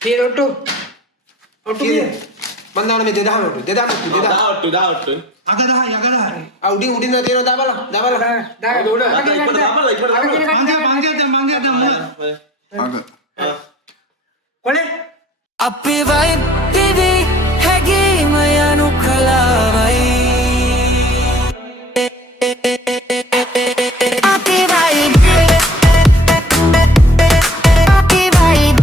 කීර ඔට්ටු. ඔට්ටු කීර. මන් දාන මේ 2000 ඔට්ටු. 2000 ඔට්ටු. 10 ඔට්ටු. අග 10යි අග 10යි. ආ උඩින් තියෙනවා දාබලා. උඩ ඉක්මනට දාපල්ලා ඉක්මනට දාපල්ලා. මං කොලේ අපි වයිබ් දිවි හැගීම යනු කලාවයි අපි වයිබ් අපි වයිබ්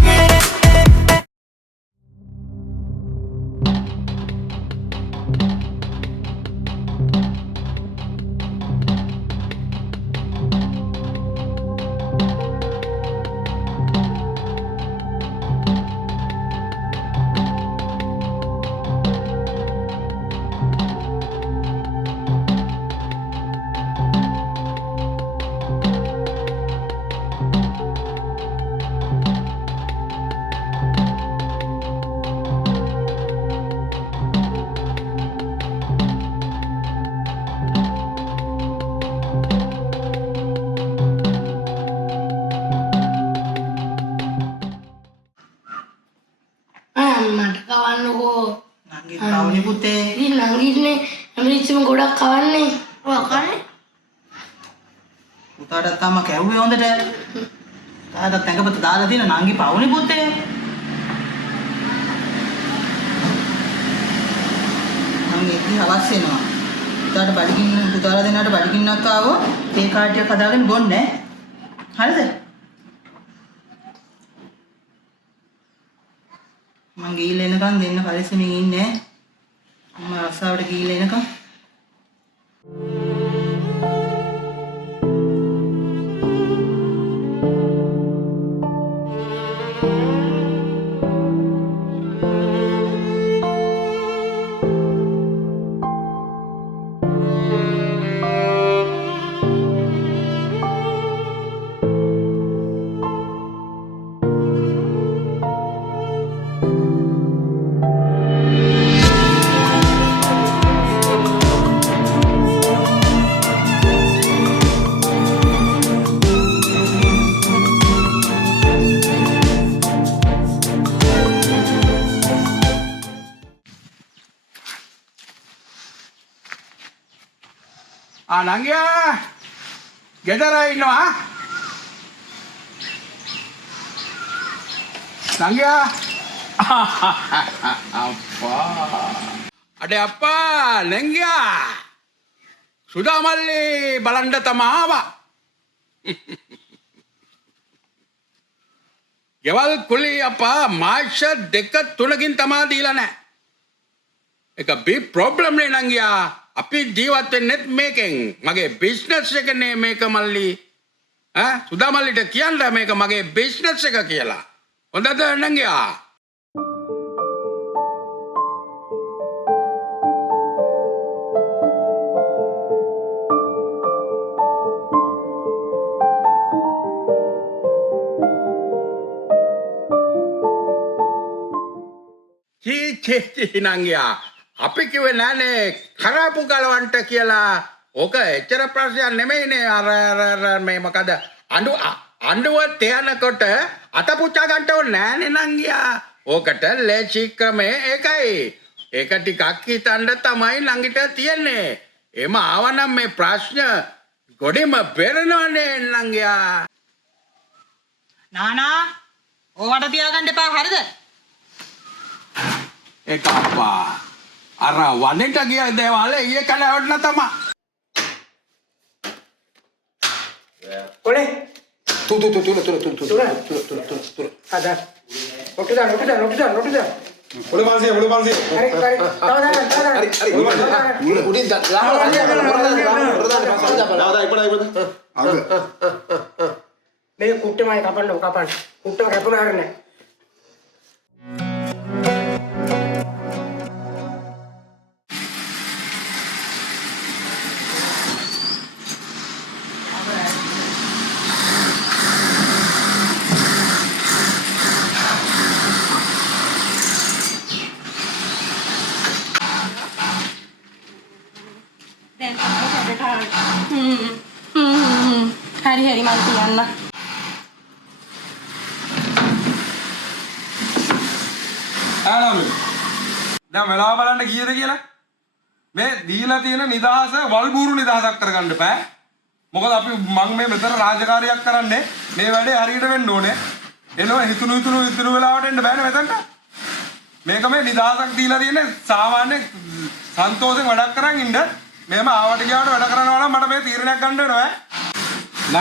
මට කවන්නකෝ නංගි කවුනි පුතේ ඉතින් නංගිනේ ඇමරිච්චම ගොඩක් කවන්නේ ඔය කන්නේ පුතාට තාම කැව්වේ හොඳට තාට තැඟපත දාලා තියෙන නංගි පවුනි පුතේ මම ඉති හවස් වෙනවා පුතාට බඩගින්න පුතාලා දෙනාට බඩගින්නක් ආවෝ ඒ කාඩ් එක හදාගෙන බොන්නේ හරිද මං ගිහිල්ලා එනකන් දෙන්න පරිස්සමින් ඉන්නේ මම රස්සාවට ගිහිල්ලා එනකන් නංගියා ගෙදර ඉන්නවා නංගියා අප්පා අඩේ අප්පා නංගියා සුදා මල්ලි බලන්න තමා ආවා ගෙවල් කුලි අප්පා මාස 2-3කින් තමා දීලා නැහැ ඒක බිග් ප්‍රොබ්ලම් නේ නංගියා අපි ජීවත් වෙන්නේ මේකෙන් මගේ බිස්නස් එකනේ මේක මල්ලි සුදා මල්ලිට කියන්න මේක මගේ බිස්නස් එක කියලා හොඳද නංගියා චී නංගියා අපි කිව්වේ නෑනේ කරාපු ගලවන්ට කියලා ඕක එච්චර ප්‍රශ්නයක් නෙමෙයිනේ අර මේ මොකද අඬුව තියනකොට අත පුච්චා ගන්න ඕනේ නෑනේ නංගියා ඕකට ලේසි ක්‍රමේ ඒකයි ඒක ටිකක් හිතන්න තමයි නංගිට තියෙන්නේ එම ආවනම් මේ ප්‍රශ්න ගොඩිම බෙරනවනේ නංගියා නානා ඕවට තියාගන්න එපා හරිද ඒක අප්පා අර වනෙට ගිය දේවල් ඊයේ කලවන්න තමා කොලේ Tu. අද ඔට්ටු දාන්න උඩ 500 උඩ 500. හරි උඩින් දාලා අග මේ කුට්ටමයි කපන්න කුට්ටම කැපුණා හරිනේ හරි මන් තියන්න යාළුවනේ. දැන් වෙලාව බලන්න කීයද කියලා. මේ දීලා තියෙන නිදහස වල්බూరు නිදහසක් කරගන්න බෑ. මොකද අපි මම මේ මෙතන රාජකාරියක් කරන්නේ මේ වැඩේ හරියට වෙන්න ඕනේ. එනවා හිතුණු වෙලාවට එන්න බෑනේ මෙතනට. මේක මේ නිදහසක් දීලා තියෙන්නේ සාමාන්‍ය සන්තෝෂෙන් වැඩක් කරන් ඉන්න. මෙහෙම ආවට ගියාට වැඩ කරනවා නම් මට මේ තීරණයක් ගන්න වෙනවා ඈ.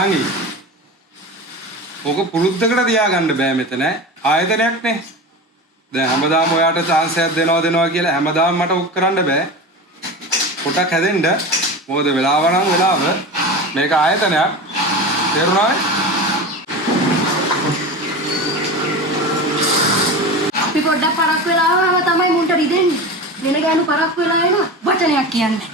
නංගි. ඕක පුරුද්දකට තියාගන්න බෑ මෙතන ආයතනයක් නේ. දැන් හැමදාම ඔයාට chance එකක් දෙනවා කියලා හැමදාම මට උක් කරන්න බෑ. පොටක් හැදෙන්න මොකද වෙලාව නම් වෙලාව මේක ආයතනයක් තේරුණාද? අපි පොඩ්ඩක් පරක් වෙලා ආවම තමයි මුන්ට රිදෙන්නේ. වෙන ගෑනු පරක් වෙලා එනවා වචනයක් කියන්නේ.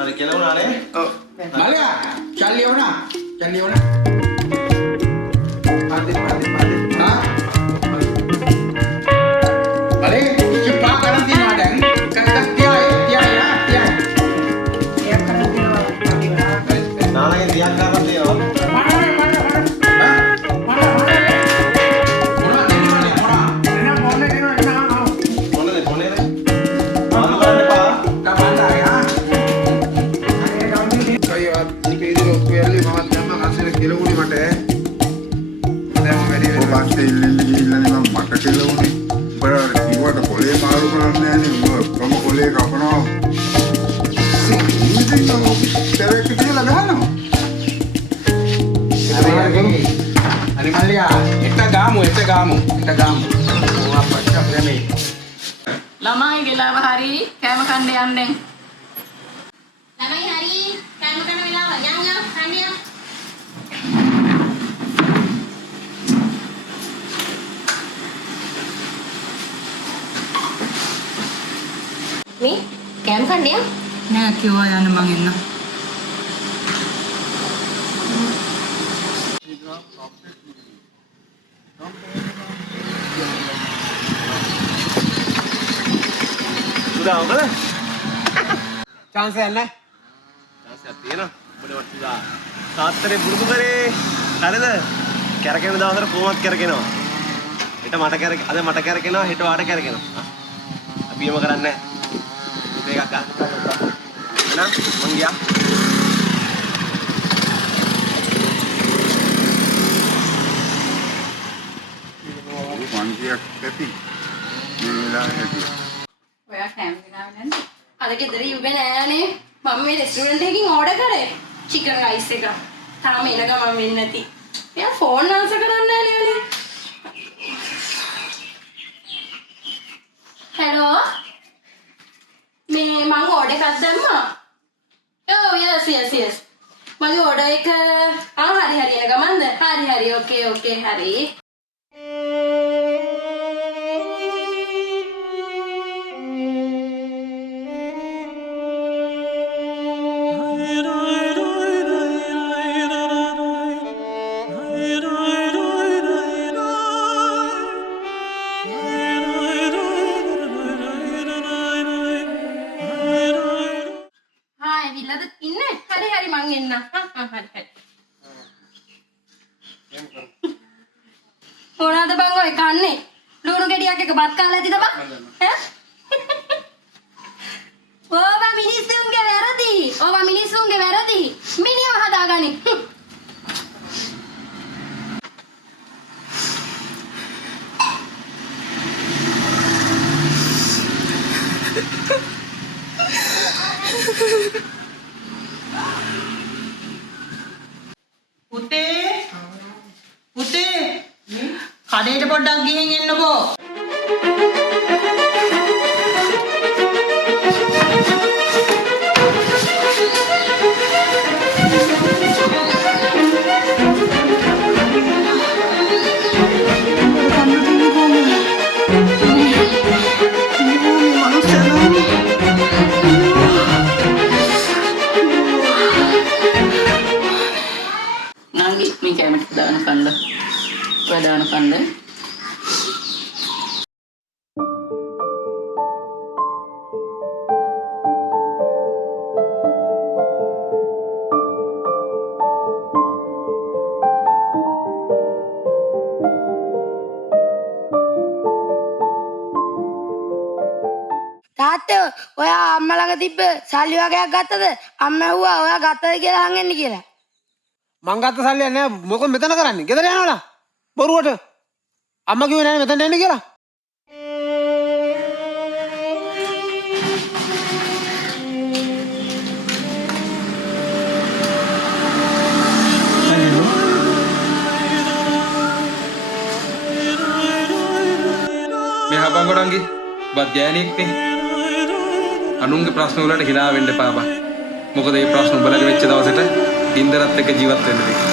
Hari kira mana nih? Oh, Malia, cari orang. mati. Hah? Balik, cepat karantina dan kata tiai. Nana yang dia kapan dia? Ani Malia, kita gamu. Oh, apa macam ni? ළමයි වෙලාව හරි කෑම කන්න යන්නේ. ළමයි හරි කෑම කන වෙලාව යන්න කන්න. මේ කෑම කන්නේ නෑ කිව්වා යන්න මං එන්න. Sudah, boleh? chance එකක් නැහැ. chance එකක් තියෙනවා. ඔබට වටුදා. තාත්තනේ පුරුදු කරේ. හරිද? කැරකෙන දවසට කොහොමත් කැරකෙනවා. අද මට කැරකෙනවා, හෙට වාට කැරකෙනවා. අපි එහෙම කරන්නේ නැහැ. මේකක් ගන්න. එහෙනම් මං ගියා. ඔයා කෑම ගෙනාවේ නැද්ද? අද ගෙදර ඉුබේ නෑනේ. මම මේ රෙස්ටුරන්ට් එකකින් ඕඩර් කරේ. චිකන් රයිස් එක. තාම එන ගමන් වෙන්නේ නැති. එයා ෆෝන් ආන්සර් කරන්නේ නෑනේ. හෙලෝ. මේ මම ඕඩර් එකක් දැම්මා. ඔව් yes. මගේ ඕඩර් එක හරි එන ගමන්ද? හරි ඕකේ හරි. ඇවිල්ලාද ඉන්නේ? හරි මං එන්න. හරි. මොනවාද බං ඔය කන්නේ? ලුණු ගෙඩියක් එක බත් කාලා ඇතිද බං? ඈ? ඕවා මිනිස්සුන්ගේ වැරදි. මිනිහව හදාගනි. පුතේ කඩේට පොඩ්ඩක් ගිහින් එන්නකෝ. Nangi, mi kaya daun kanda. Kaya daun kanda. තාත්තෝ ඔයා අම්මා ළඟ තිබ්බ සල්ලි වගේක් ගත්තද? අම්මා ඇහුවා ඔයා ගත්තද කියලා අහන්න කියලා. මං ගත්ත සල්ලියක් නෑ. මොකද මෙතන කරන්නේ? ගෙදර යනවලා. බොරුවට. අම්මා කිව්වේ නෑනේ මෙතනට එන්න කියලා. මේ හපන් ගොඩන්ගේ බත් ගෑණියෙක් නේ. අනුන්ගේ ප්‍රශ්න වලට hina වෙන්න එපා බා. මොකද මේ ප්‍රශ්න උඹලගේ වෙච්ච දවසට ඉන්දරත් එක්ක ජීවත් වෙන්න දෙන්න.